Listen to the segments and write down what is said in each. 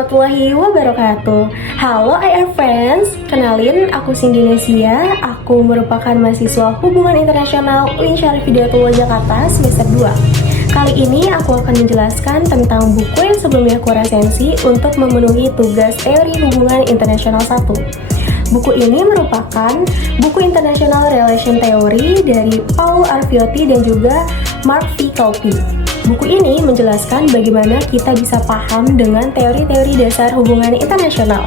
warahmatullahi wabarakatuh. Halo IR friends, kenalin aku Cindy Nesia. Aku merupakan mahasiswa Hubungan Internasional UIN Syarif Hidayatullah Jakarta semester 2. Kali ini aku akan menjelaskan tentang buku yang sebelumnya aku resensi untuk memenuhi tugas teori hubungan internasional 1. Buku ini merupakan buku International Relation Theory dari Paul Arviotti dan juga Mark V. Calpe. Buku ini menjelaskan bagaimana kita bisa paham dengan teori-teori dasar hubungan internasional.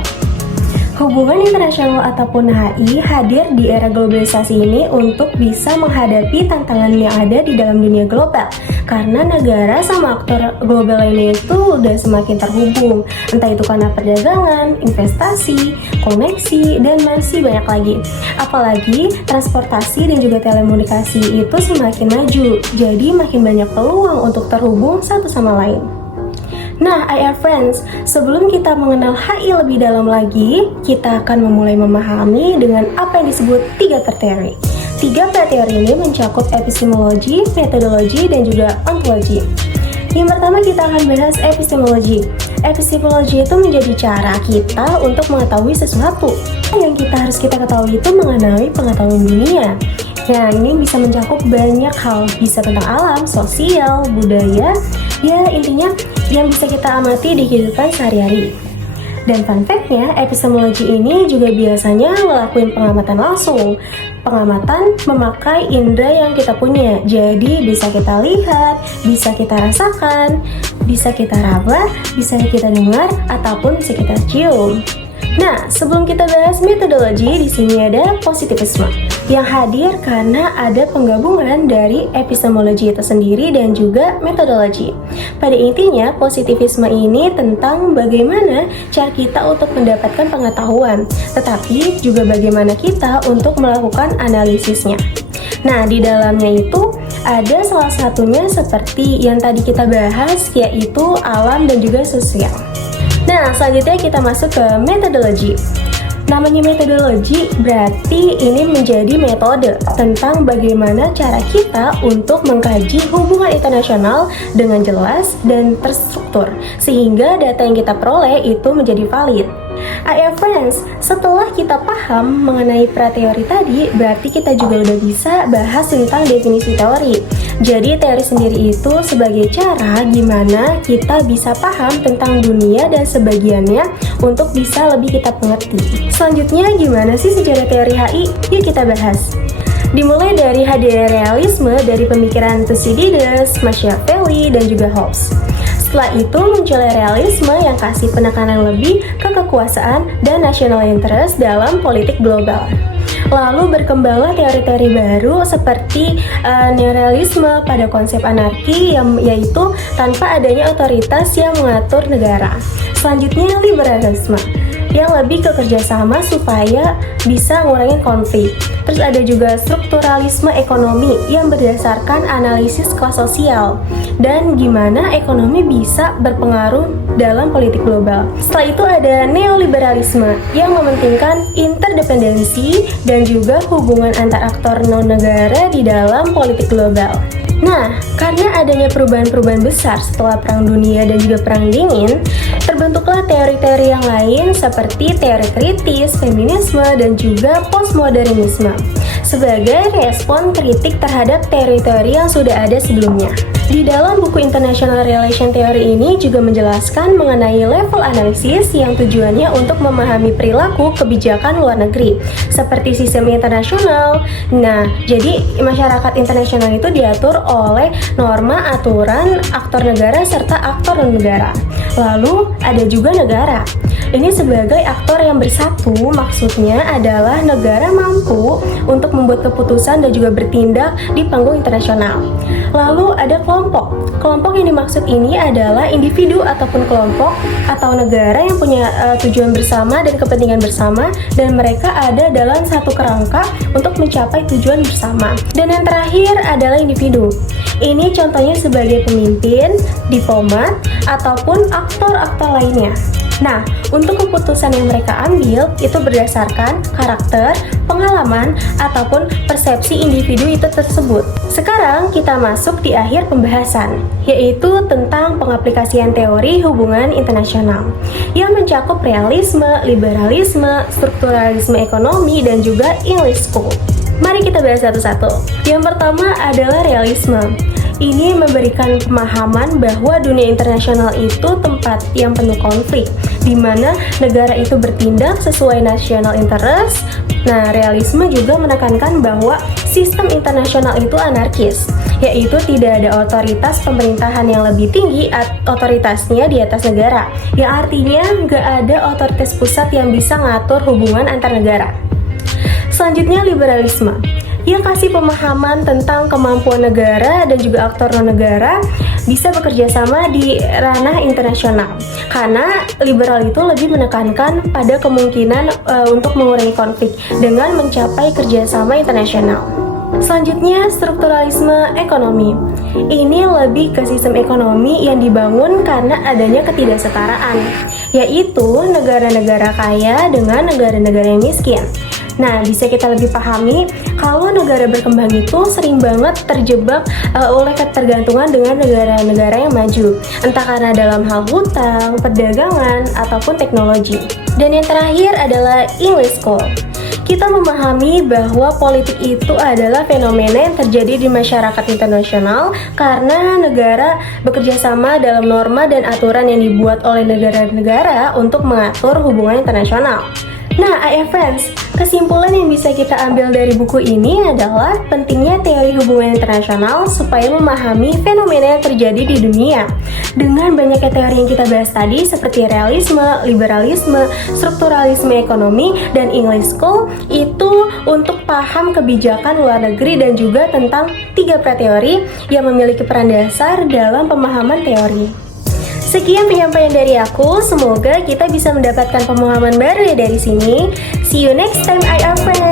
Hubungan internasional ataupun HI hadir di era globalisasi ini untuk bisa menghadapi tantangan yang ada di dalam dunia global. Karena negara sama aktor global lainnya itu udah semakin terhubung, entah itu karena perdagangan, investasi, koneksi, dan masih banyak lagi. Apalagi transportasi dan juga telekomunikasi itu semakin maju, jadi makin banyak peluang untuk terhubung satu sama lain. Nah, IR friends, sebelum kita mengenal HI lebih dalam lagi, kita akan memulai memahami dengan apa yang disebut 3 teori. 3 teori ini mencakup epistemologi, metodologi, dan juga ontologi. Yang pertama kita akan bahas epistemologi. Epistemologi itu menjadi cara kita untuk mengetahui sesuatu. Yang harus kita ketahui itu mengenai pengetahuan dunia. Nah, ini bisa mencakup banyak hal, bisa tentang alam, sosial, budaya, ya intinya yang bisa kita amati di kehidupan sehari-hari. Dan fun fact-nya, epistemologi ini juga biasanya ngelakuin pengamatan langsung. Pengamatan memakai indera yang kita punya, jadi bisa kita lihat, bisa kita rasakan, bisa kita raba, bisa kita dengar, ataupun bisa kita cium. Nah, sebelum kita bahas metodologi, di sini ada positivisme yang hadir karena ada penggabungan dari epistemologi itu sendiri dan juga metodologi. Pada intinya, positivisme ini tentang bagaimana cara kita untuk mendapatkan pengetahuan, tetapi juga bagaimana kita untuk melakukan analisisnya. Nah, di dalamnya itu ada salah satunya seperti yang tadi kita bahas, yaitu alam dan juga sosial. Nah, selanjutnya kita masuk ke metodologi. Namanya metodologi berarti ini menjadi metode tentang bagaimana cara kita untuk mengkaji hubungan internasional dengan jelas dan terstruktur, sehingga data yang kita peroleh itu menjadi valid. IR friends, setelah kita paham mengenai prateori tadi, berarti kita juga udah bisa bahas tentang definisi teori. Jadi teori sendiri itu sebagai cara gimana kita bisa paham tentang dunia dan sebagiannya untuk bisa lebih kita mengerti. Selanjutnya, gimana sih sejarah teori HI? Yuk kita bahas. Dimulai dari hadirnya realisme dari pemikiran Thucydides, Machiavelli, dan juga Hobbes. Setelah itu munculnya realisme yang kasih penekanan lebih ke kekuasaan dan national interest dalam politik global. Lalu berkembanglah teori-teori baru seperti neorealisme pada konsep anarki yaitu tanpa adanya otoritas yang mengatur negara. Selanjutnya liberalisme yang lebih ke kerjasama supaya bisa ngurangin konflik. Terus ada juga strukturalisme ekonomi yang berdasarkan analisis kelas sosial dan gimana ekonomi bisa berpengaruh dalam politik global. Setelah itu ada neoliberalisme yang mementingkan interdependensi dan juga hubungan antar aktor non-negara di dalam politik global. Nah, karena adanya perubahan-perubahan besar setelah Perang Dunia dan juga Perang Dingin, terbentuklah teori-teori yang lain seperti teori kritis, feminisme, dan juga postmodernisme sebagai respon kritik terhadap teori-teori yang sudah ada sebelumnya. Di dalam buku International Relation Theory ini juga menjelaskan mengenai level analisis yang tujuannya untuk memahami perilaku kebijakan luar negeri, seperti sistem internasional. Nah, jadi masyarakat internasional itu diatur oleh norma, aturan, aktor negara, serta aktor non-negara. Lalu ada juga negara. Ini sebagai aktor yang bersatu, maksudnya adalah negara mampu untuk membuat keputusan dan juga bertindak di panggung internasional. Lalu ada kelompok. Kelompok yang dimaksud ini adalah individu ataupun kelompok atau negara yang punya tujuan bersama dan kepentingan bersama, dan mereka ada dalam satu kerangka untuk mencapai tujuan bersama. Dan yang terakhir adalah individu. Ini contohnya sebagai pemimpin, diplomat, ataupun aktor-aktor lainnya. Nah, untuk keputusan yang mereka ambil itu berdasarkan karakter, pengalaman, ataupun persepsi individu itu tersebut. Sekarang kita masuk di akhir pembahasan, yaitu tentang pengaplikasian teori hubungan internasional yang mencakup realisme, liberalisme, strukturalisme ekonomi, dan juga English School. Mari kita bahas satu-satu. Yang pertama adalah realisme. Ini memberikan pemahaman bahwa dunia internasional itu tempat yang penuh konflik, di mana negara itu bertindak sesuai national interest. Nah, realisme juga menekankan bahwa sistem internasional itu anarkis, yaitu tidak ada otoritas pemerintahan yang lebih tinggi otoritasnya di atas negara, yang artinya nggak ada otoritas pusat yang bisa ngatur hubungan antar negara. Selanjutnya, liberalisme. Ia kasih pemahaman tentang kemampuan negara dan juga aktor non-negara bisa bekerja sama di ranah internasional. Karena liberal itu lebih menekankan pada kemungkinan untuk mengurangi konflik dengan mencapai kerjasama internasional. Selanjutnya, strukturalisme ekonomi. Ini lebih ke sistem ekonomi yang dibangun karena adanya ketidaksetaraan, yaitu negara-negara kaya dengan negara-negara yang miskin. Nah, bisa kita lebih pahami kalau negara berkembang itu sering banget terjebak oleh ketergantungan dengan negara-negara yang maju, entah karena dalam hal hutang, perdagangan, ataupun teknologi. Dan yang terakhir adalah English School. Kita memahami bahwa politik itu adalah fenomena yang terjadi di masyarakat internasional karena negara bekerja sama dalam norma dan aturan yang dibuat oleh negara-negara untuk mengatur hubungan internasional. Nah, friends, kesimpulan yang bisa kita ambil dari buku ini adalah pentingnya teori hubungan internasional supaya memahami fenomena yang terjadi di dunia. Dengan banyaknya teori yang kita bahas tadi seperti realisme, liberalisme, strukturalisme ekonomi, dan English School, itu untuk paham kebijakan luar negeri dan juga tentang 3 prateori yang memiliki peran dasar dalam pemahaman teori. Sekian penyampaian dari aku, semoga kita bisa mendapatkan pemahaman baru ya dari sini. See you next time, IR friends.